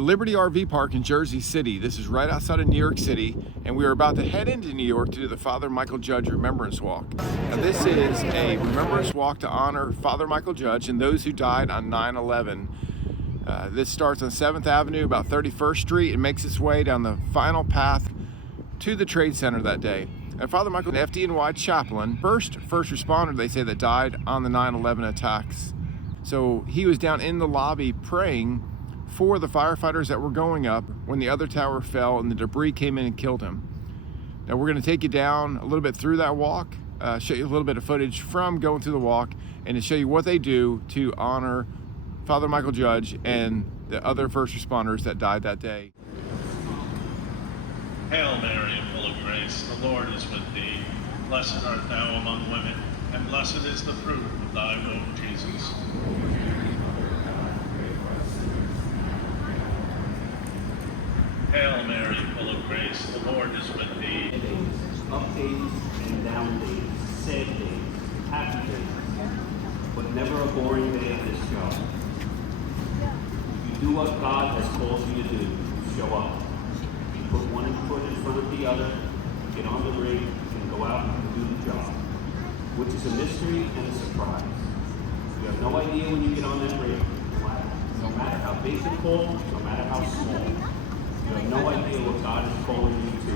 Liberty RV Park in Jersey City. This is right outside of New York City, and we are about to head into New York to do the Father Mychal Judge Remembrance Walk. Now, this is a remembrance walk to honor Father Mychal Judge and those who died on 9/11. This starts on 7th Avenue, about 31st Street, and makes its way down the final path to the Trade Center that day. And Father Mychal, an FDNY chaplain, first responder, they say, that died on the 9/11 attacks. So he was down in the lobby praying for the firefighters that were going up when the other tower fell and the debris came in and killed him. Now we're going to take you down a little bit through that walk, show you a little bit of footage from going through the walk, and to show you what they do to honor Father Mychal Judge and the other first responders that died that day. Hail Mary, full of grace, the Lord is with thee. Blessed art thou among women, and blessed is the fruit of thy womb, Jesus. Hail Mary, full of grace, the Lord is with thee. Up days and down days, sad days, happy days, but never a boring day at this job. You do what God has called you to do. Show up. You put one foot in front of the other, get on the rig, and go out and do the job, which is a mystery and a surprise. You have no idea when you get on that rig, no matter how big the call, no matter how small. You have no idea what God is calling you to.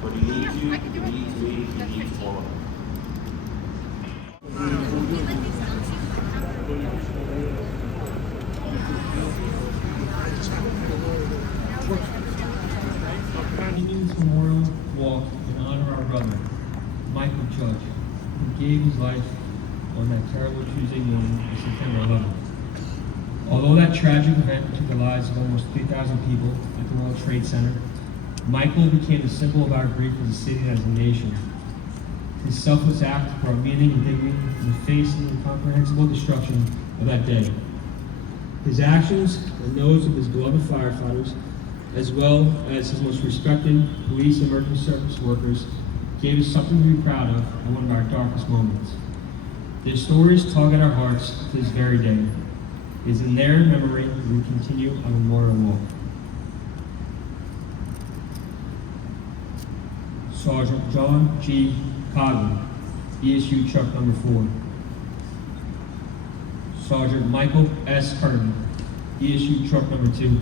But He needs you, He needs me, He needs all of us. This memorial walk in honor of our brother, Mychal Judge, who gave his life on that terrible Tuesday morning of September 11th. Although that tragic event took the lives of almost 3,000 people at the World Trade Center, Mychal became the symbol of our grief as a city and as a nation. His selfless act brought meaning and dignity in the face of the incomprehensible destruction of that day. His actions and those of his beloved firefighters, as well as his most respected police and emergency service workers, gave us something to be proud of in one of our darkest moments. Their stories tug at our hearts to this very day. It is in their memory that we continue on Memorial Walk. Sergeant John G. Cogley, ESU Truck Number 4. Sergeant Michael S. Curtin, ESU Truck Number 2.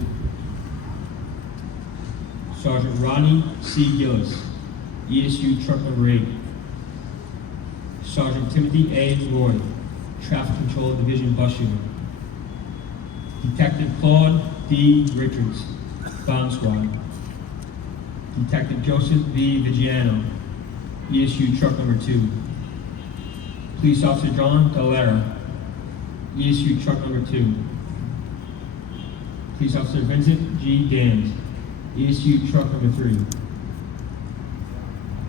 Sergeant Ronnie C. Gillis, ESU Truck Number 8. Sergeant Timothy A. Roy, Traffic Control Division Bus Unit. Detective Claude D. Richards, Bomb Squad. Detective Joseph V. Vigiano, ESU Truck Number 2. Police Officer John Galera, ESU Truck Number 2. Police Officer Vincent G. Gans, ESU Truck Number 3.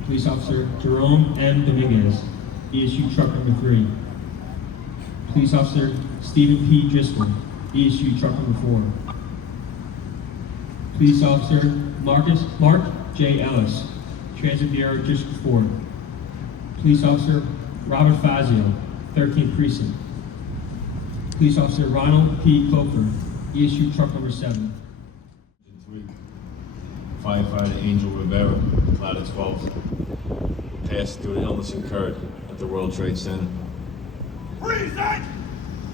Police Officer Jerome M. Dominguez, ESU Truck Number 3. Police Officer Stephen P. Driscoll, ESU Truck Number 4. Police Officer Mark J. Ellis, Transit Bureau District 4. Police Officer Robert Fazio, 13th Precinct. Police Officer Ronald P. Cofer, ESU Truck Number 7. Firefighter Angel Rivera, Cloud of 12, passed through an illness incurred at the World Trade Center. Present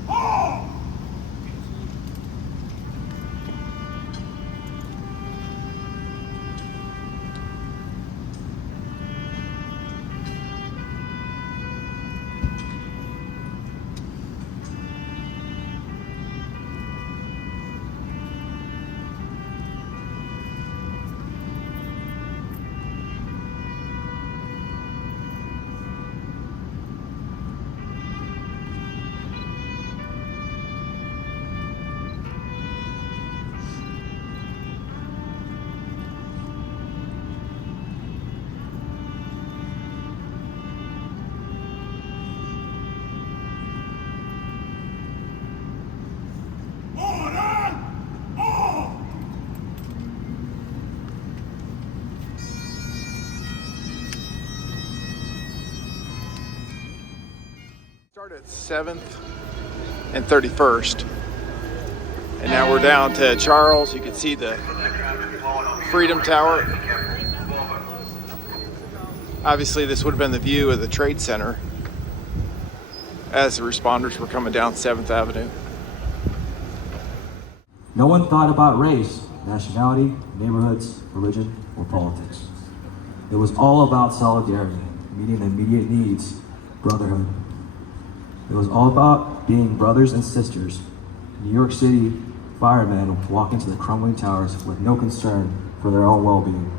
all! Start at 7th and 31st, And now we're down to Charles. You can see the Freedom Tower. Obviously, this would have been the view of the Trade Center as the responders were coming down 7th Avenue. No one thought about race, nationality, neighborhoods, religion, or politics. It was all about solidarity, meeting immediate needs, brotherhood. It was all about being brothers and sisters. New York City firemen walk into the crumbling towers with no concern for their own well-being.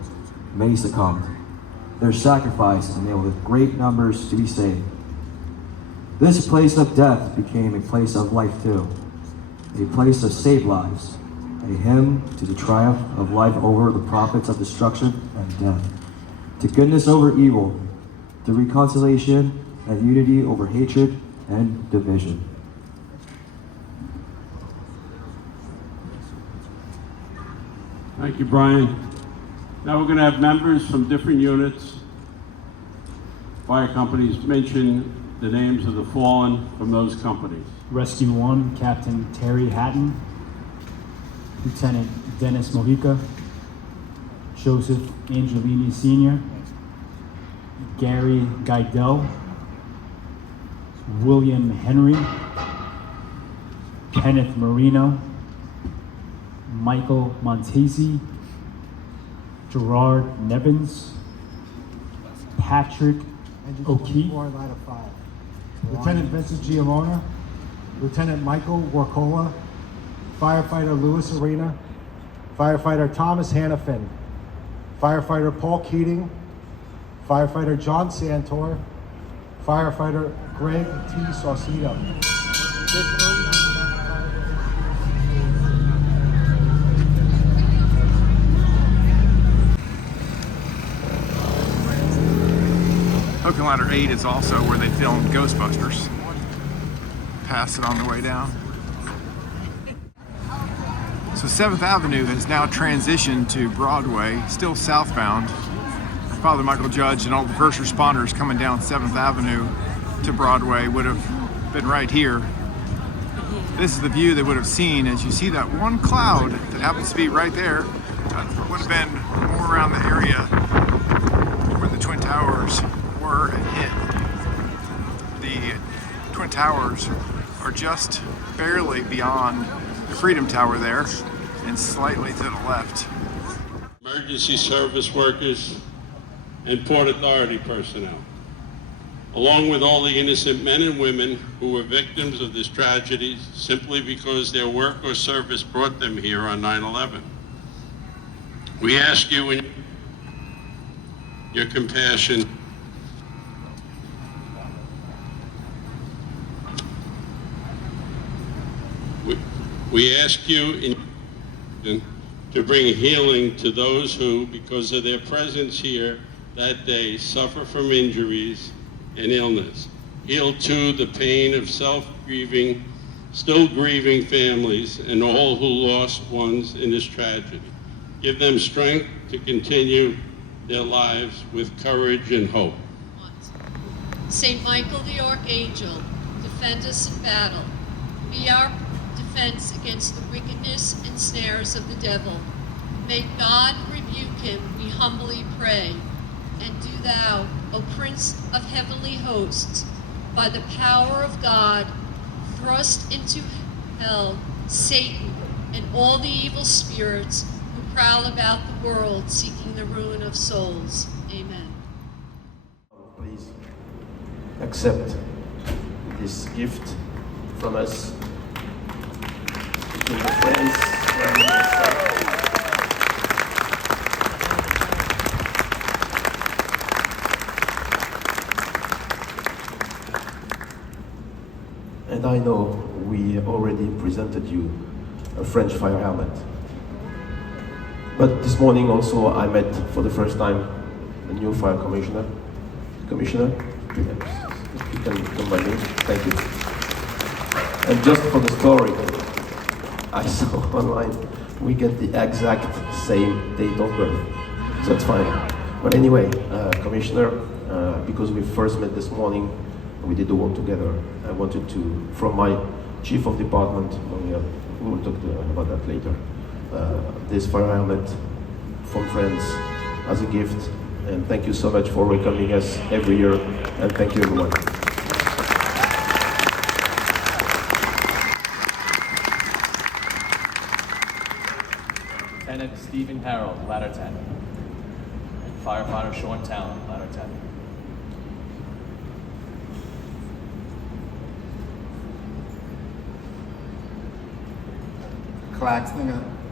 Many succumbed. Their sacrifice enabled great numbers to be saved. This place of death became a place of life too, a place of saved lives, a hymn to the triumph of life over the prophets of destruction and death, to goodness over evil, to reconciliation and unity over hatred and division. Thank you, Brian. Now we're going to have members from different units, fire companies, mention the names of the fallen from those companies. Rescue 1, Captain Terry Hatton, Lieutenant Dennis Mojica, Joseph Angelini Sr., Gary Guidel, William Henry, Kenneth Marino, Michael Montesi, Gerard Nevins, Patrick O'Keefe, Lieutenant Vincent Giamona, Lieutenant Michael Warcola, Firefighter Louis Arena, Firefighter Thomas Hannafin, Firefighter Paul Keating, Firefighter John Santor, Firefighter Greg T. Saucedo. Hook and Ladder 8 is also where they filmed Ghostbusters. Pass it on the way down. So 7th Avenue has now transitioned to Broadway, still southbound. Father Mychal Judge and all the first responders coming down 7th Avenue to Broadway would have been right here. This is the view they would have seen as you see that one cloud that happens to be right there. Would have been more around the area where the Twin Towers were and hit. The Twin Towers are just barely beyond the Freedom Tower there and slightly to the left. Emergency service workers and Port Authority personnel, along with all the innocent men and women who were victims of this tragedy simply because their work or service brought them here on 9/11. We ask you in your compassion we ask you to bring healing to those who, because of their presence here that day, suffer from injuries and illness. Heal too the pain of self-grieving, still grieving families and all who lost ones in this tragedy. Give them strength to continue their lives with courage and hope. Saint Michael the Archangel, defend us in battle. Be our defense against the wickedness and snares of the devil. May God rebuke him, we humbly pray. And do thou, O Prince of heavenly hosts, by the power of God, thrust into hell Satan and all the evil spirits who prowl about the world seeking the ruin of souls. Amen. Please accept this gift from us. To the friends and yourself. And I know we already presented you a French fire helmet. But this morning also I met for the first time a new fire commissioner. Commissioner, if you can come by me, thank you. And just for the story, I saw online, we get the exact same date of birth, so it's fine. But anyway, Commissioner, because we first met this morning, we did the work together. I wanted to, from my Chief of Department, We will talk about that later. This fire helmet from friends as a gift, and thank you so much for welcoming us every year, and thank you everyone. Lieutenant Stephen Harold, ladder 10. Firefighter Sean Talon, ladder 10.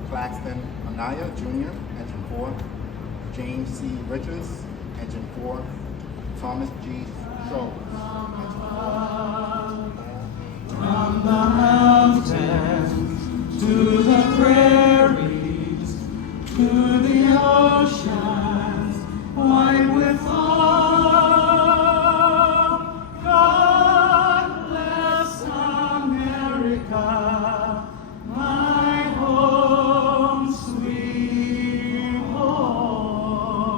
Claxton Anaya, Jr., Engine 4. James C. Richards, Engine 4. Thomas G. Scholes, Engine 4. From the mountains to the prairies, to the oceans, white with foam. God bless America, my home, sweet home.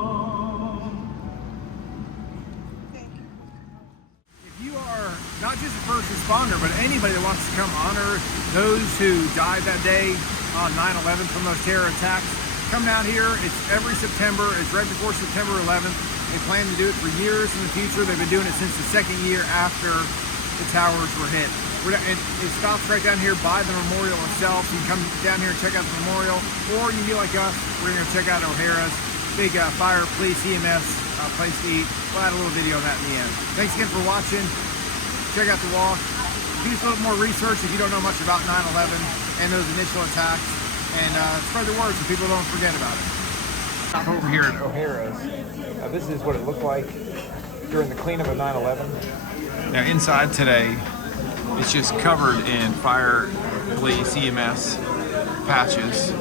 If you are not just a first responder, but anybody that wants to come honor those who died that day on 9/11 from those terror attacks, come down here. It's every September. It's right before September 11th. They plan to do it for years in the future. They've been doing it since the second year after the towers were hit. It stops right down here by the memorial itself. You can come down here and check out the memorial, or you can be like us. We're going to check out O'Hara's big fire, police, EMS place to eat. We'll add a little video of that in the end. Thanks again for watching. Check out the walk. Do a little more research if you don't know much about 9/11 and those initial attacks, and spread the word so people don't forget about it. Over here at O'Hara's, this is what it looked like during the cleanup of 9/11. Now inside today, it's just covered in fire, police, EMS patches.